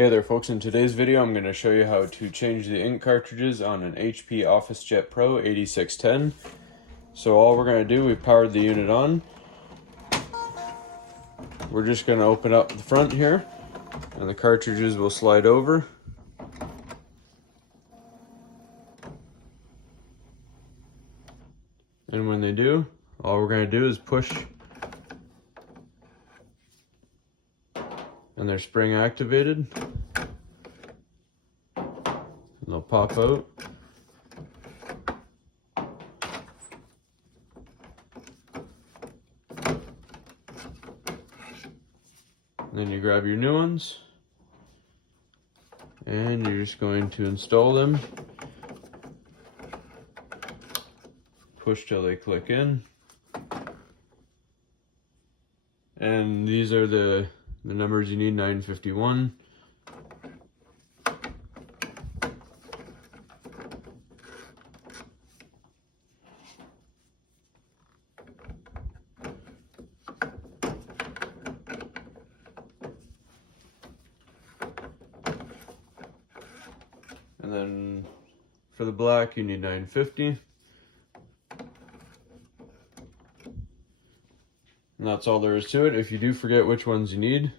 Hey there folks, in today's video I'm going to show you how to change the ink cartridges on an HP Officejet Pro 8610. So all we're going to do, we powered the unit on. We're just going to open up the front here and the cartridges will slide over. And when they do, all we're going to do is push and they're spring activated. And they'll pop out. And then you grab your new ones and you're just going to install them. Push till they click in. And these are the numbers you need, 951. And then for the black you need 950. And that's all there is to it. If you do forget which ones you need,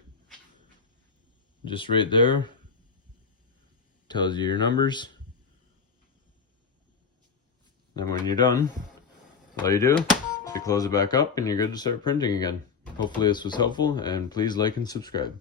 just right there tells you your numbers. Then when you're done, all you do, you close it back up and you're good to start printing again. Hopefully this was helpful, and please like and subscribe.